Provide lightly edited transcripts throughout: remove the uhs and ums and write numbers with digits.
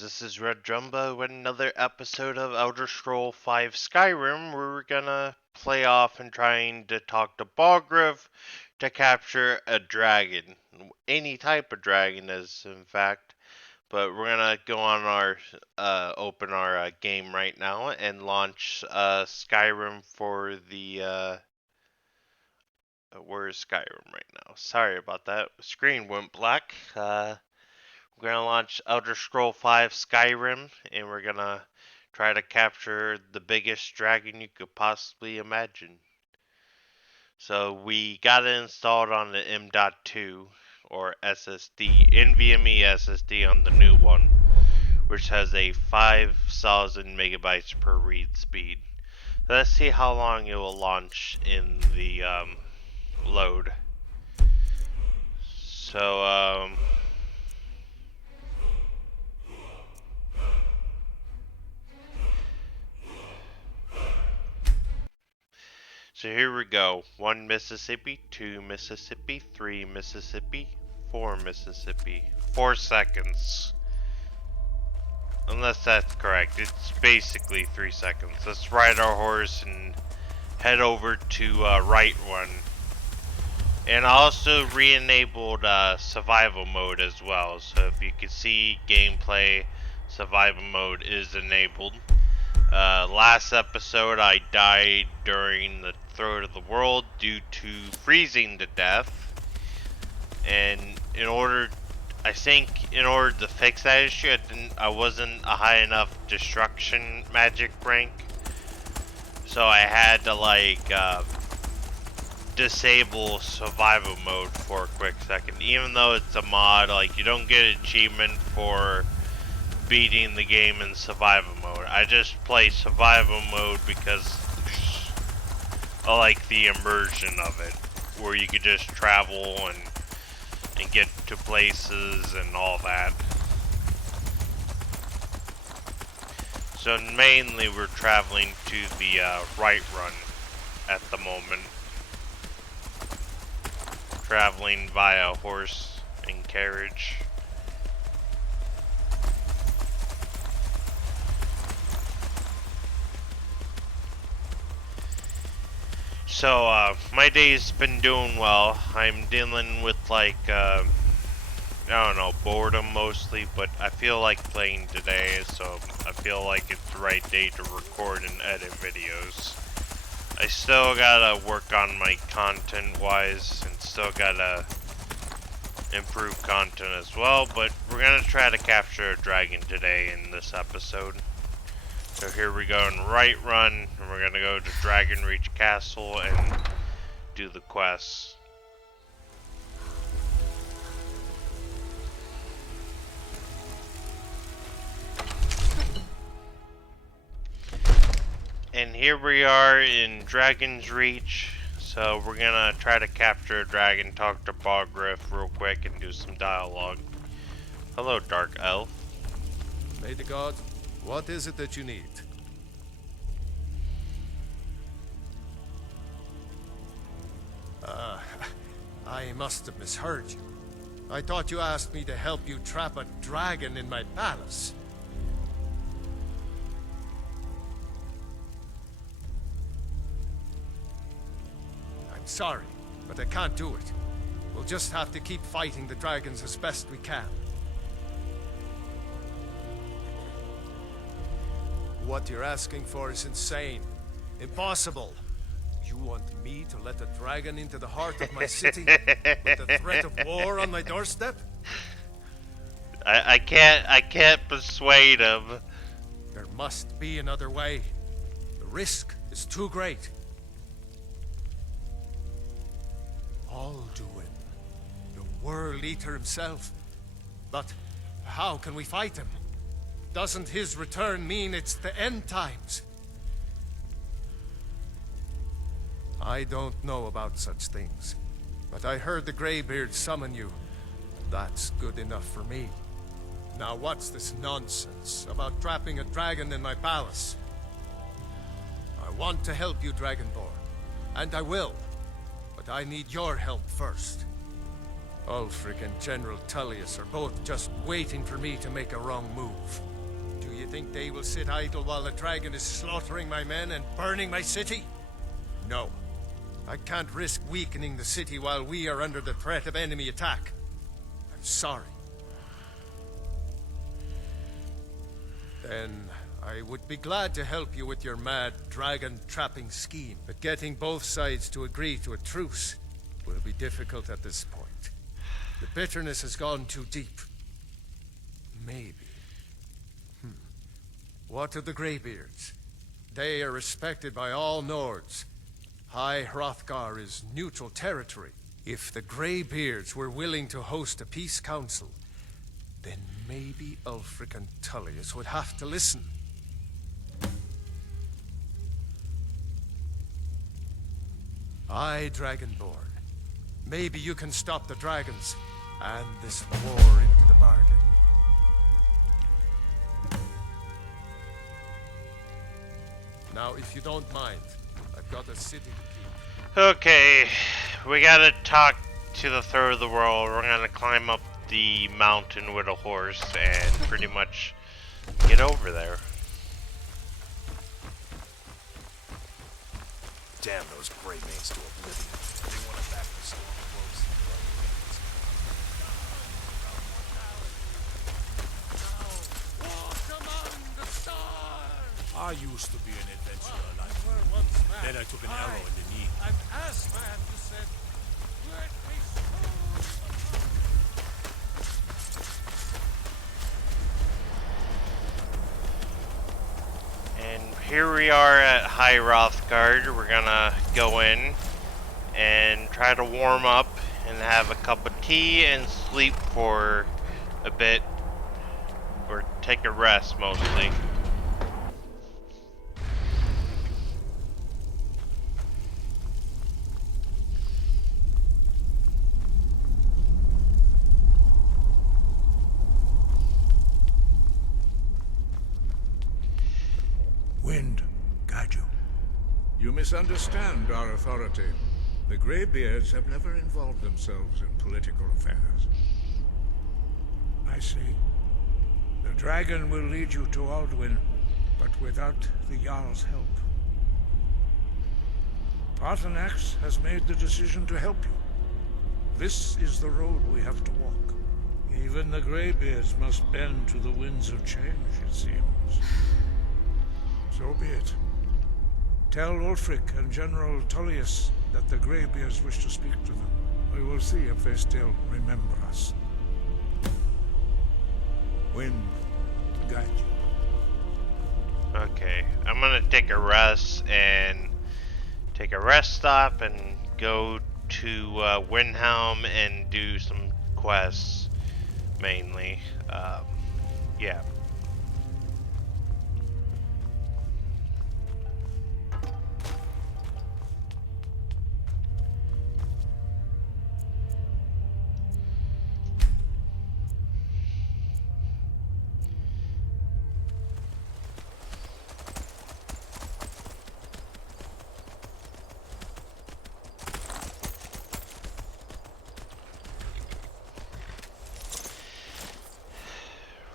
This is Red Drumba with another episode of Elder Scroll 5 Skyrim, where we're gonna play off and trying to talk to Balgriff to capture a dragon. Any type of dragon is, in fact. But we're gonna go on our, open our game right now and launch Skyrim for the, where is Skyrim right now? Sorry about that. Screen went black. We're gonna launch Elder Scroll 5 Skyrim, and we're gonna try to capture the biggest dragon you could possibly imagine. So we got it installed on the M.2 or SSD, NVMe SSD on the new one, which has a 5,000 megabytes per read speed. So let's see how long it will launch in the load. So So here we go. 1 Mississippi, 2 Mississippi, 3 Mississippi, 4 Mississippi. 4 seconds. Unless that's correct. It's basically 3 seconds. Let's ride our horse and head over to right one. And I also re-enabled survival mode as well. So if you can see gameplay, survival mode is enabled. Last episode I died during the throat of the world due to freezing to death, and I think in order to fix that issue, I wasn't a high enough destruction magic rank, so I had to disable survival mode for a quick second. Even though it's a mod, you don't get an achievement for beating the game in survival mode. I just play survival mode because I like the immersion of it, where you could just travel and get to places and all that. So mainly we're traveling to the right run at the moment. Traveling via horse and carriage. So, my day's been doing well. I'm dealing with, I don't know, boredom mostly, but I feel like playing today, so I feel like it's the right day to record and edit videos. I still gotta work on my content-wise, and still gotta improve content as well, but we're gonna try to capture a dragon today in this episode. So here we go in right run, and we're gonna go to Dragon Reach Castle and do the quests. And here we are in Dragon's Reach. So we're gonna try to capture a dragon, talk to Balgriff real quick, and do some dialogue. Hello, Dark Elf. May the god. What is it that you need? I must have misheard you. I thought you asked me to help you trap a dragon in my palace. I'm sorry, but I can't do it. We'll just have to keep fighting the dragons as best we can. What you're asking for is insane. Impossible. You want me to let a dragon into the heart of my city with the threat of war on my doorstep? I can't persuade him. There must be another way. The risk is too great. Alduin, the World Eater himself. But how can we fight him? Doesn't his return mean it's the end times? I don't know about such things, but I heard the Greybeard summon you. That's good enough for me. Now what's this nonsense about trapping a dragon in my palace? I want to help you, Dragonborn, and I will, but I need your help first. Ulfric and General Tullius are both just waiting for me to make a wrong move. think they will sit idle while the dragon is slaughtering my men and burning my city? No. I can't risk weakening the city while we are under the threat of enemy attack. I'm sorry. Then I would be glad to help you with your mad dragon-trapping scheme, but getting both sides to agree to a truce will be difficult at this point. The bitterness has gone too deep. Maybe. What of the Greybeards? They are respected by all Nords. High Hrothgar is neutral territory. If the Greybeards were willing to host a peace council, then maybe Ulfric and Tullius would have to listen. Aye, Dragonborn. Maybe you can stop the dragons, and this war into the bargain. Now, if you don't mind, I've got a city to keep. Okay, we gotta talk to the third of the world. We're gonna climb up the mountain with a horse and pretty much get over there. Damn those gray mates to oblivion. They want to back the storm close. Walk among the stars! I used to be an adventurer like You were once man. Then I took an arrow in the knee. An ass man who said, "Let me And here we are at High Hrothgar. We're gonna go in and try to warm up and have a cup of tea and sleep for a bit, or take a rest mostly. Wind, guide you. You misunderstand our authority. The Greybeards have never involved themselves in political affairs. I see. The dragon will lead you to Alduin, but without the Jarl's help. Paarthurnax has made the decision to help you. This is the road we have to walk. Even the Greybeards must bend to the winds of change, it seems. So be it. Tell Ulfric and General Tullius that the Greybeards wish to speak to them. We will see if they still remember us. Wind, guide you. Okay, I'm gonna take a rest and take a rest stop and go to Windhelm and do some quests mainly. Yeah.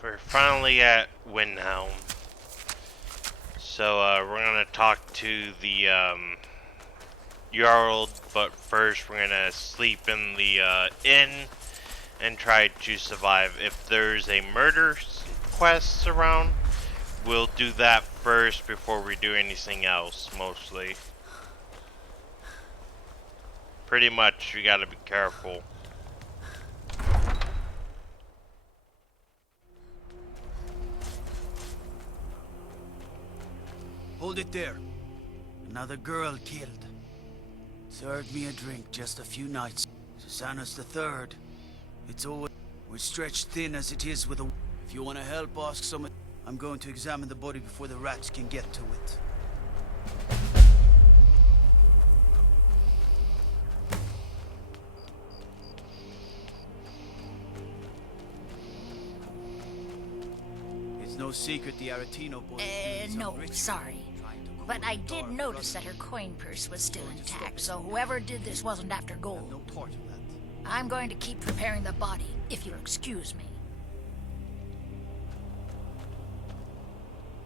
We're finally at Windhelm. So we're gonna talk to the Jarl, but first we're gonna sleep in the inn and try to survive. If there's a murder quest around, we'll do that first before we do anything else, mostly. Pretty much, you gotta be careful. Hold it there. Another girl killed. Served me a drink just a few nights. Susanna's the third. It's always... We're stretched thin as it is with a... If you want to help, ask someone. I'm going to examine the body before the rats can get to it. It's no secret the Aretino boy... No, sorry. But I did notice that her coin purse was still intact, so whoever did this wasn't after gold. No part of that. I'm going to keep preparing the body, if you'll excuse me.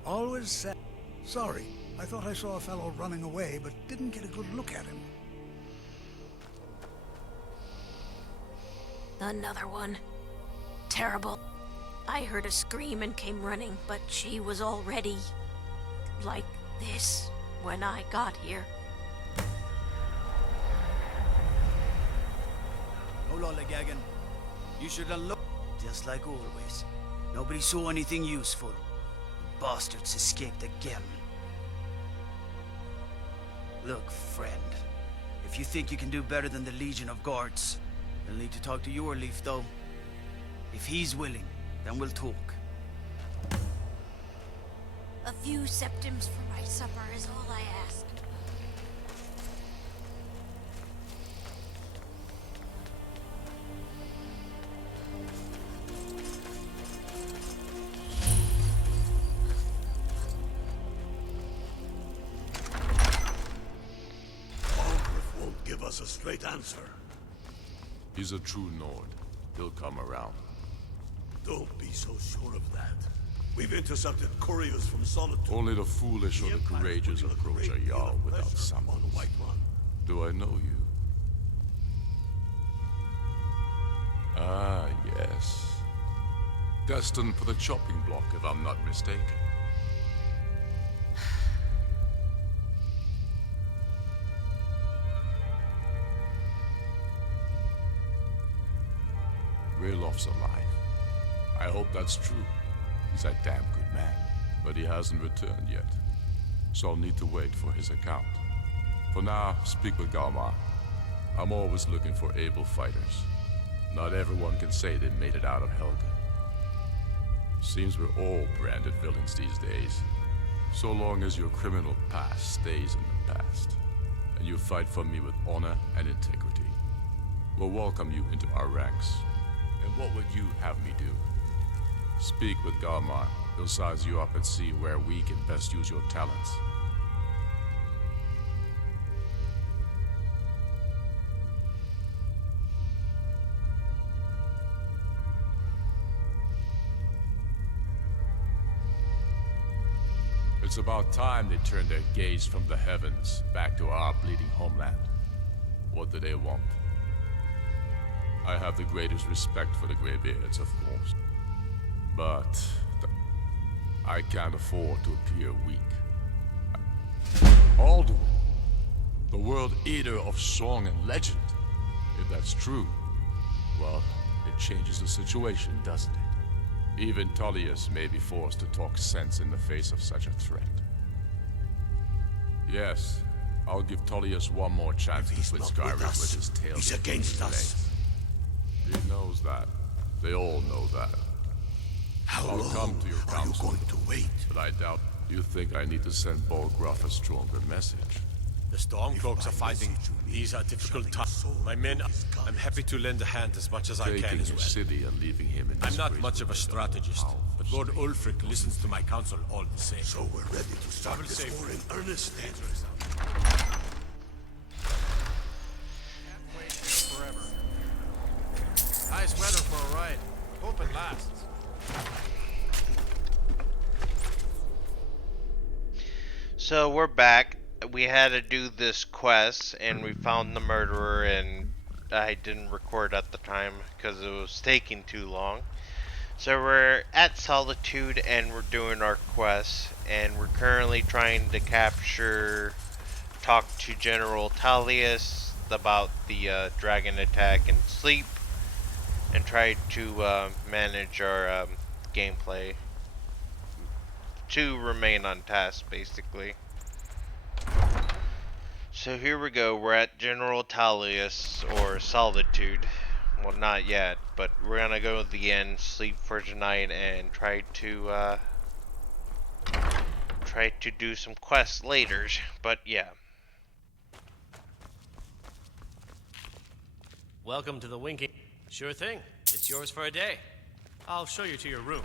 Always said. Sorry, I thought I saw a fellow running away, but didn't get a good look at him. Another one. Terrible. I heard a scream and came running, but she was already like this when I got here. Hold on, Legagan. You should unload. Just like always. Nobody saw anything useful. Bastards escaped again. Look, friend. If you think you can do better than the Legion of Guards, you'll need to talk to your Leaf, though. If he's willing, then we'll talk. A few septims for my supper is all I ask. Algrith won't give us a straight answer. He's a true Nord. He'll come around. Don't be so sure of that. We've intercepted couriers from Solitude. Only the foolish or the courageous approach a Jarl without summons. Do I know you? Ah, yes. Destined for the chopping block, if I'm not mistaken. Railof's alive. I hope that's true. He's a damn good man, but he hasn't returned yet. So I'll need to wait for his account. For now, speak with Galmar. I'm always looking for able fighters. Not everyone can say they made it out of Helgen. Seems we're all branded villains these days. So long as your criminal past stays in the past, and you fight for me with honor and integrity, we'll welcome you into our ranks. And what would you have me do? Speak with Galmar. He'll size you up and see where we can best use your talents. It's about time they turned their gaze from the heavens back to our bleeding homeland. What do they want? I have the greatest respect for the Greybeards, of course. But I can't afford to appear weak. Alduin, the world eater of song and legend. If that's true, well, it changes the situation, doesn't it? Even Tullius may be forced to talk sense in the face of such a threat. Yes, I'll give Tullius one more chance to quit Skyrim with his tail. He's against us. He knows that. They all know that. How I'll long come to your are you council, going to wait? but I doubt you think I need to send Bolgraf a stronger message. The Stormcloaks are fighting. These are difficult times. My men, I'm happy to lend a hand as much as I can Taking as your well. city and leaving him in I'm not disgrace much of a with the strategist, powerful but Lord state. Ulfric listens to my counsel all the same. So we're ready to start Travel this safe. war in earnest then. Wait forever. Nice weather for a ride. Hope it lasts. So we're back. We had to do this quest, and we found the murderer, and I didn't record at the time because it was taking too long. So we're at Solitude, and we're doing our quest, and we're currently trying to talk to General Tullius about the dragon attack and sleep, and try to manage our gameplay to remain on task, basically. So here we go, we're at General Tullius, or Solitude. Well, not yet, but we're gonna go to the end, sleep for tonight, and try to do some quests later. But yeah. Welcome to the Winking. Sure thing. It's yours for a day. I'll show you to your room.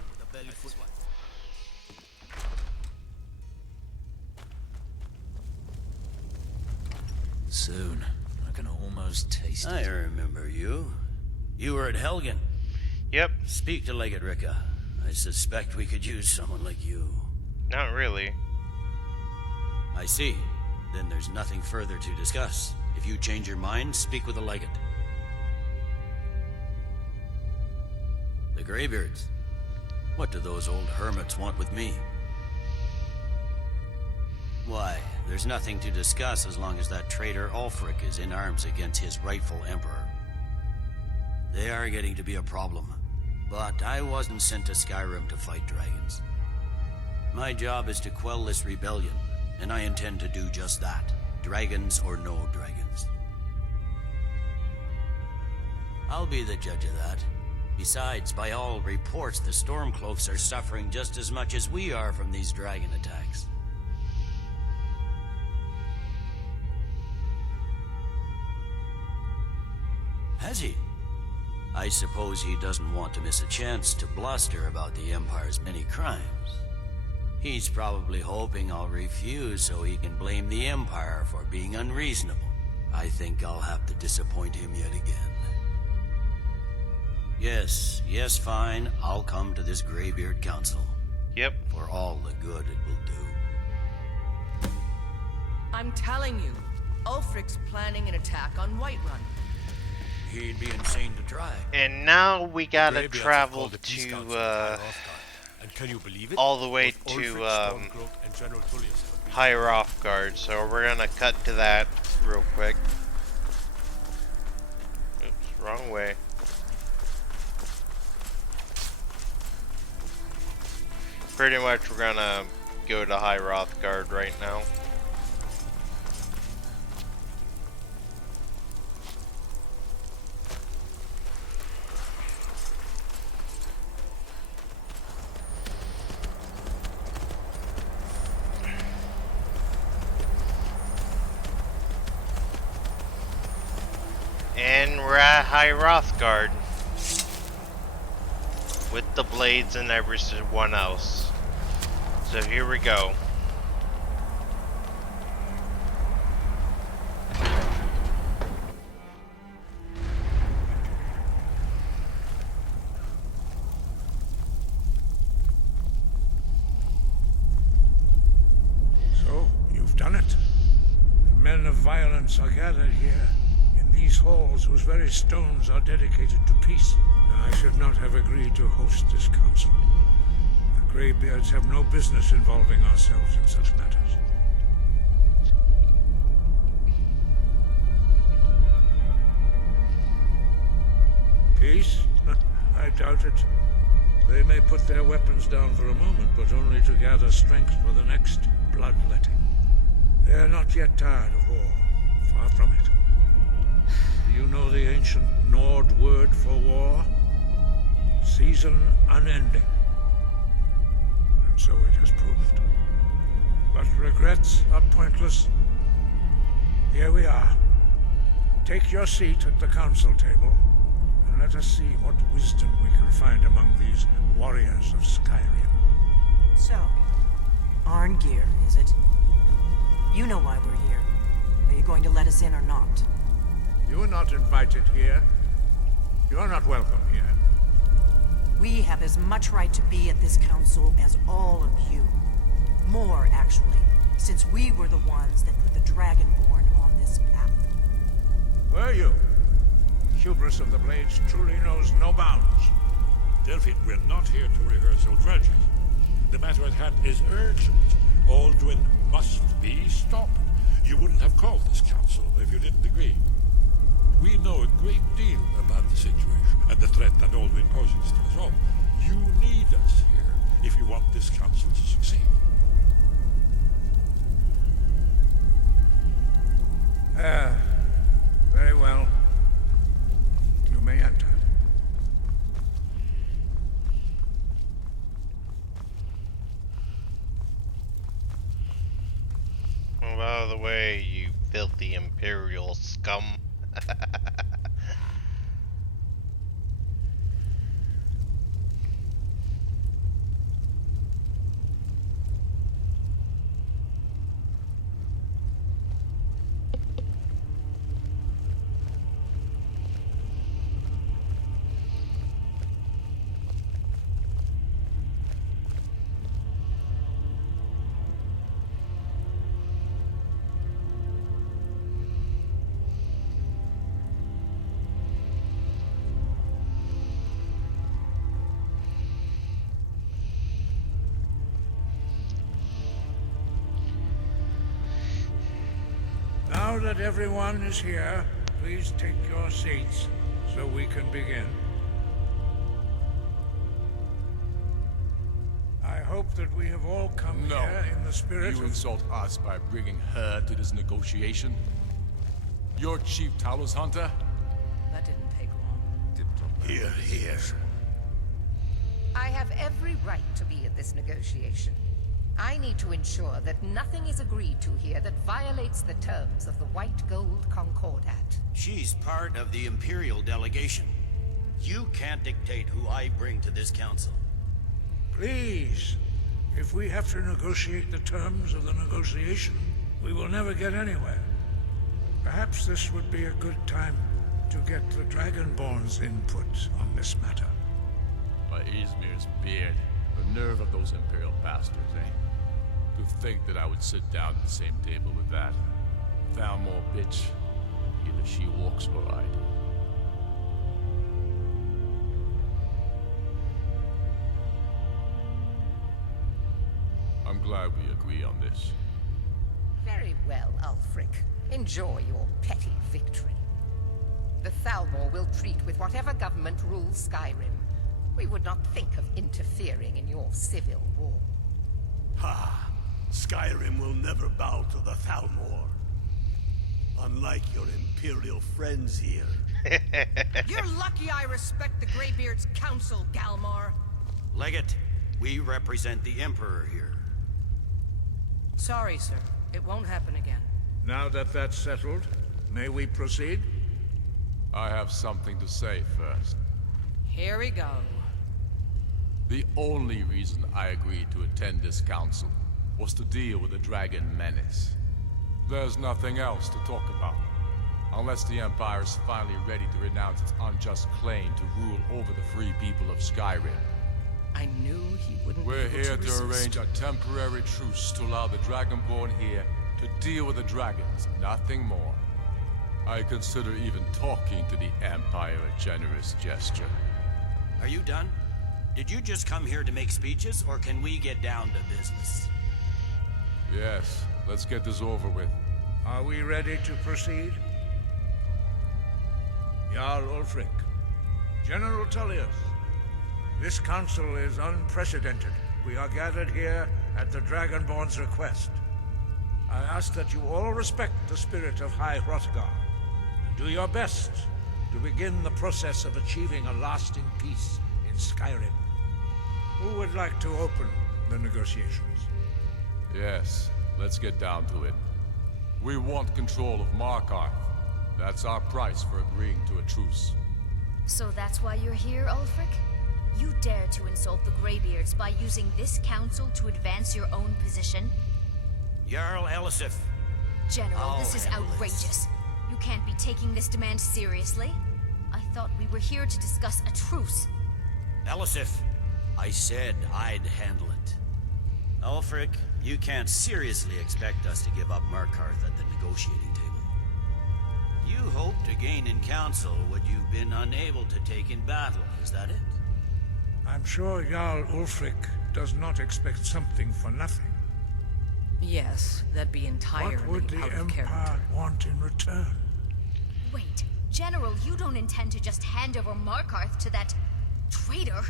Soon. I can almost taste it. I remember you. You were at Helgen. Yep. Speak to Legate Ricka. I suspect we could use someone like you. Not really. I see. Then there's nothing further to discuss. If you change your mind, speak with the legate. The Greybeards. What do those old hermits want with me? Why, there's nothing to discuss as long as that traitor Ulfric is in arms against his rightful emperor. They are getting to be a problem. But I wasn't sent to Skyrim to fight dragons. My job is to quell this rebellion, and I intend to do just that. Dragons or no dragons. I'll be the judge of that. Besides, by all reports, the Stormcloaks are suffering just as much as we are from these dragon attacks. Has he? I suppose he doesn't want to miss a chance to bluster about the Empire's many crimes. He's probably hoping I'll refuse so he can blame the Empire for being unreasonable. I think I'll have to disappoint him yet again. Yes, fine. I'll come to this Greybeard Council. Yep. For all the good it will do. I'm telling you, Ulfric's planning an attack on Whiterun. He'd be insane to try. And now we gotta Greybeards have travel called a peace to, council with High Hrothgar. And can you believe it? all the way Both to, Ulfric, Stormcloak, and General Tullius have agreed. High Hrothgar, so we're gonna cut to that real quick. Oops, wrong way. Pretty much we're gonna go to High Hrothgar right now. And we're at High Hrothgar with the blades and everyone else. So here we go. So, you've done it. The men of violence are gathered here, in these halls whose very stones are dedicated to peace. And I should not have agreed to host this council. The Greybeards have no business involving ourselves in such matters. Peace? I doubt it. They may put their weapons down for a moment, but only to gather strength for the next bloodletting. They are not yet tired of war. Far from it. Do you know the ancient Nord word for war? Season unending. And so it has proved. But regrets are pointless. Here we are. Take your seat at the council table, and let us see what wisdom we can find among these warriors of Skyrim. So, Arngeir, is it? You know why we're here. Are you going to let us in or not? You are not invited here. You are not welcome here. We have as much right to be at this council as all of you. More, actually, since we were the ones that put the Dragonborn on this path. Were you? Hubris of the Blades truly knows no bounds. Delphine, we're not here to rehearse old grudges. The matter at hand is urgent. Alduin must be stopped. You wouldn't have called this council if you didn't agree. We know a great deal about the situation and the threat that Alduin poses to us all. You need us here if you want this council to succeed. Very well. You may enter. Move out of the way, you filthy Imperial scum. Now that everyone is here, please take your seats so we can begin. I hope that we have all come here in the spirit You of... insult us by bringing her to this negotiation? You're Chief Talos Hunter? That didn't take long. Here, here. I have every right to be at this negotiation. I need to ensure that nothing is agreed to here that violates the terms of the White Gold Concordat. She's part of the Imperial delegation. You can't dictate who I bring to this council. Please, if we have to negotiate the terms of the negotiation, we will never get anywhere. Perhaps this would be a good time to get the Dragonborn's input on this matter. By Izmir's beard, the nerve of those Imperial bastards, eh? To think that I would sit down at the same table with that. Thalmor bitch. Either she walks or I do. I'm glad we agree on this. Very well, Ulfric. Enjoy your petty victory. The Thalmor will treat with whatever government rules Skyrim. We would not think of interfering in your civil war. Ha! Skyrim will never bow to the Thalmor. Unlike your Imperial friends here. You're lucky I respect the Greybeard's counsel, Galmar. Legate, we represent the Emperor here. Sorry, sir. It won't happen again. Now that that's settled, may we proceed? I have something to say first. Here we go. The only reason I agreed to attend this council was to deal with the Dragon Menace. There's nothing else to talk about. Unless the Empire is finally ready to renounce its unjust claim to rule over the free people of Skyrim. I knew he wouldn't We're be able here to to resist. arrange a temporary truce to allow the Dragonborn here to deal with the dragons, nothing more. I consider even talking to the Empire a generous gesture. Are you done? Did you just come here to make speeches, or can we get down to business? Yes, let's get this over with. Are we ready to proceed? Jarl Ulfric, General Tullius, this council is unprecedented. We are gathered here at the Dragonborn's request. I ask that you all respect the spirit of High Hrothgar, and do your best to begin the process of achieving a lasting peace in Skyrim. Who would like to open the negotiations? Yes, let's get down to it. We want control of Markarth. That's our price for agreeing to a truce. So that's why you're here, Ulfric? You dare to insult the Greybeards by using this council to advance your own position? Jarl Elisif. General, this is outrageous. You can't be taking this demand seriously. I thought we were here to discuss a truce. Elisif, I said I'd handle it. Ulfric, you can't seriously expect us to give up Markarth at the negotiating table. You hope to gain in council what you've been unable to take in battle, is that it? I'm sure Jarl Ulfric does not expect something for nothing. Yes, that'd be entirely What would the out of Empire character. want in return? Wait, General, you don't intend to just hand over Markarth to that traitor?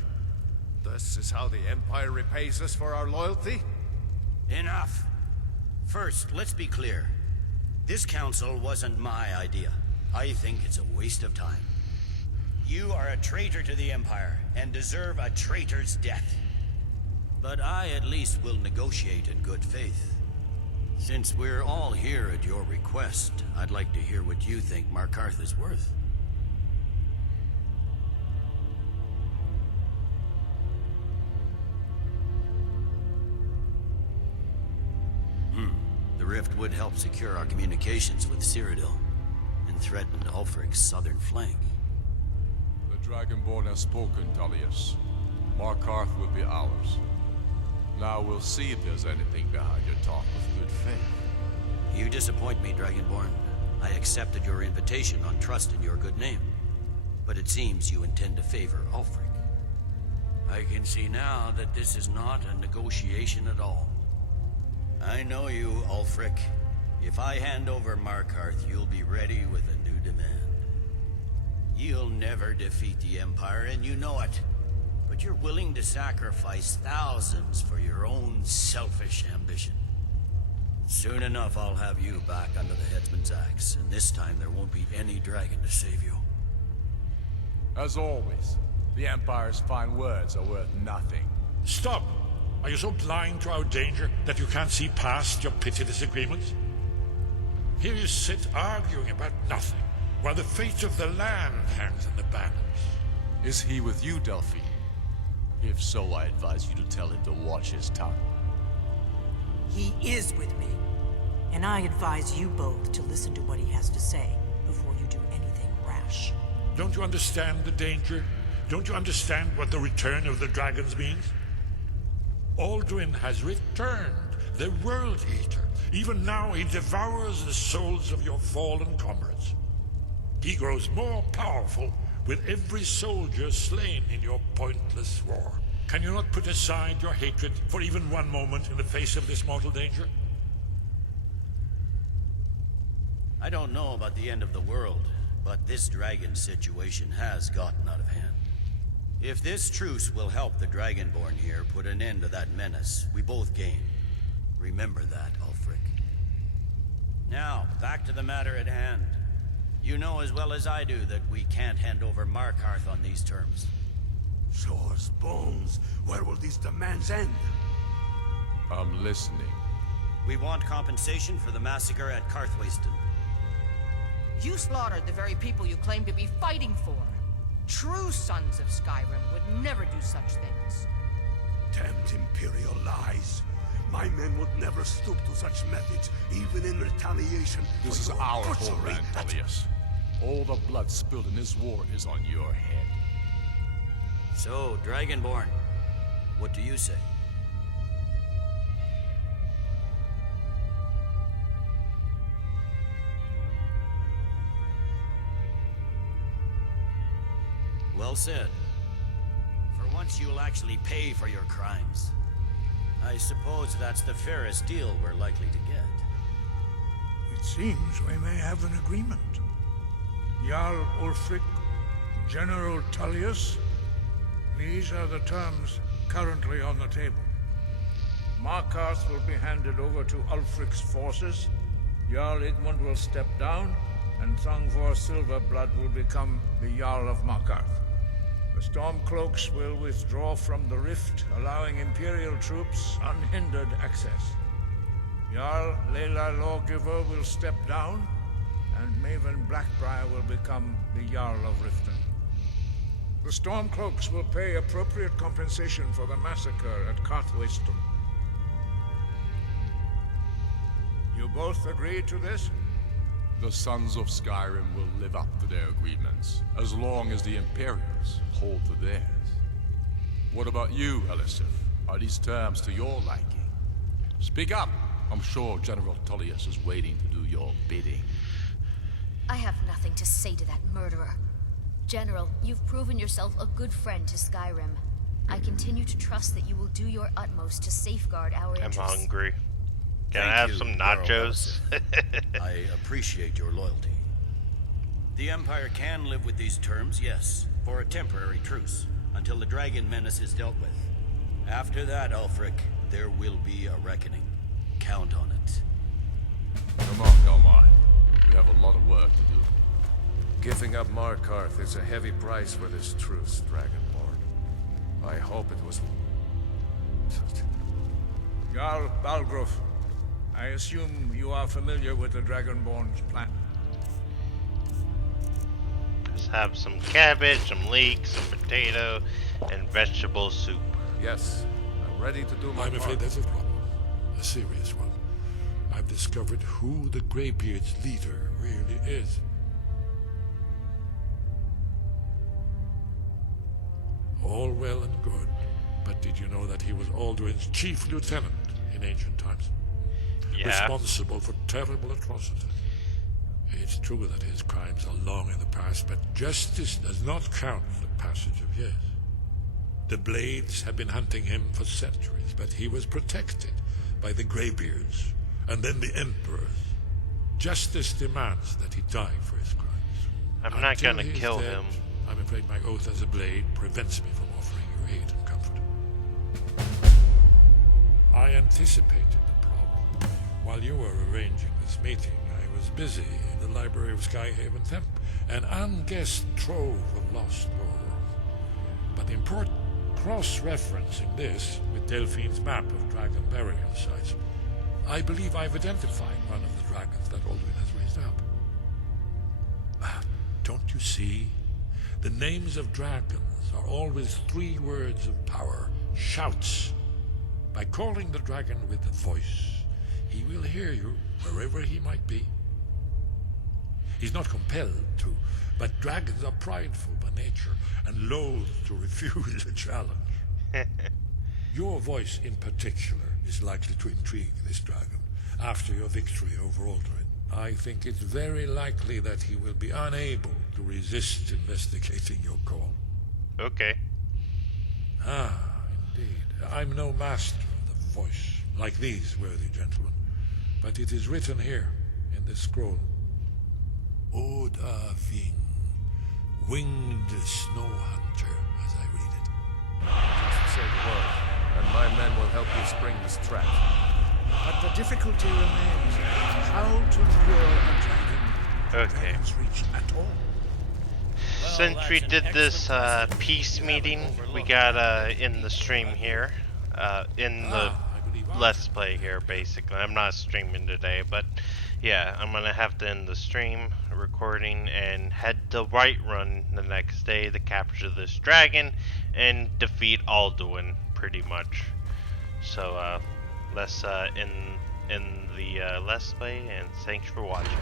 This is how the Empire repays us for our loyalty? Enough. First, let's be clear. This council wasn't my idea. I think it's a waste of time. You are a traitor to the Empire, and deserve a traitor's death. But I at least will negotiate in good faith. Since we're all here at your request, I'd like to hear what you think Markarth is worth. The rift would help secure our communications with Cyrodiil, and threaten Ulfric's southern flank. The Dragonborn has spoken, Tullius. Markarth will be ours. Now we'll see if there's anything behind your talk with good faith. You disappoint me, Dragonborn. I accepted your invitation on trust in your good name. But it seems you intend to favor Ulfric. I can see now that this is not a negotiation at all. I know you, Ulfric. If I hand over Markarth, you'll be ready with a new demand. You'll never defeat the Empire, and you know it. But you're willing to sacrifice thousands for your own selfish ambition. Soon enough, I'll have you back under the headsman's axe, and this time there won't be any dragon to save you. As always, the Empire's fine words are worth nothing. Stop! Are you so blind to our danger that you can't see past your petty disagreements? Here you sit arguing about nothing, while the fate of the land hangs in the balance. Is he with you, Delphine? If so, I advise you to tell him to watch his tongue. He is with me. And I advise you both to listen to what he has to say before you do anything rash. Don't you understand the danger? Don't you understand what the return of the dragons means? Alduin has returned, the World Eater. Even now he devours the souls of your fallen comrades. He grows more powerful with every soldier slain in your pointless war. Can you not put aside your hatred for even one moment in the face of this mortal danger? I don't know about the end of the world, but this dragon situation has gotten out of hand. If this truce will help the Dragonborn here put an end to that menace, we both gain. Remember that, Ulfric. Now, back to the matter at hand. You know as well as I do that we can't hand over Markarth on these terms. Shores, bones, where will these demands end? I'm listening. We want compensation for the massacre at Karthwasten. You slaughtered the very people you claim to be fighting for. True sons of Skyrim would never do such things. Damned Imperial lies. My men would never stoop to such methods, even in retaliation. This is our homeland, Tullius. All the blood spilled in this war is on your head. So, Dragonborn, what do you say? Well said. For once you'll actually pay for your crimes. I suppose that's the fairest deal we're likely to get. It seems we may have an agreement. Jarl Ulfric, General Tullius, these are the terms currently on the table. Markarth will be handed over to Ulfric's forces, Jarl Igmund will step down, and Thongvor Silverblood will become the Jarl of Markarth. The Stormcloaks will withdraw from the rift, allowing Imperial troops unhindered access. Jarl Leila Lawgiver will step down, and Maven Blackbriar will become the Jarl of Riften. The Stormcloaks will pay appropriate compensation for the massacre at Karthwasten. You both agree to this? The Sons of Skyrim will live up to their agreements, as long as the Imperials hold to theirs. What about you, Elisif? Are these terms to your liking? Speak up! I'm sure General Tullius is waiting to do your bidding. I have nothing to say to that murderer. General, you've proven yourself a good friend to Skyrim. I continue to trust that you will do your utmost to safeguard our interests. I'm hungry. Can I Thank have you, some Jarl nachos? Elisif. I appreciate your loyalty. The Empire can live with these terms, yes, for a temporary truce, until the dragon menace is dealt with. After that, Ulfric, there will be a reckoning. Count on it. Come on. We have a lot of work to do. Giving up Markarth is a heavy price for this truce, Dragonborn. I hope it was... Jarl Balgruf, I assume you are familiar with the Dragonborn's plan. Just have some cabbage, some leeks, some potato, and vegetable soup. Yes, I'm ready to do my I'm afraid part. there's a problem. A serious one. I've discovered who the Greybeard's leader really is. All well and good, but did you know that he was Alduin's chief lieutenant in ancient times? Yeah. Responsible for terrible atrocities. It's true that his crimes are long in the past, but justice does not count the passage of years. The Blades have been hunting him for centuries, but he was protected by the Greybeards, and then the Emperors. Justice demands that he die for his crimes. I'm not Until gonna he is kill dead, him. I'm afraid my oath as a blade prevents me from offering you aid and comfort. I anticipated the problem. While you were arranging this meeting, I was busy in the library of Skyhaven Temp, an unguessed trove of lost lore. But the important cross-referencing this with Delphine's map of dragon burial sites, I believe I've identified one of the dragons that Alduin has raised up. Don't you see? The names of dragons are always 3 words of power, shouts. By calling the dragon with a voice, he will hear you wherever he might be. He's not compelled to, but dragons are prideful by nature and loath to refuse a challenge. Your voice in particular is likely to intrigue this dragon after your victory over Alduin. I think it's very likely that he will be unable to resist investigating your call. Okay. Ah, indeed. I'm no master of the voice, like these worthy gentlemen, but it is written here in this scroll. Oda Ving, winged snow hunter, as I read it. Just say the word, and my men will help you spring this trap. But the difficulty remains how to lure a dragon Okay. dragon's reach at all. Since we did this peace meeting, we got in the stream here, in the Let's Play here, basically. I'm not streaming today, but yeah, I'm gonna have to end the stream recording and head to Whiterun the next day to capture this dragon and defeat Alduin, pretty much. So let's end the Let's Play, and thanks for watching.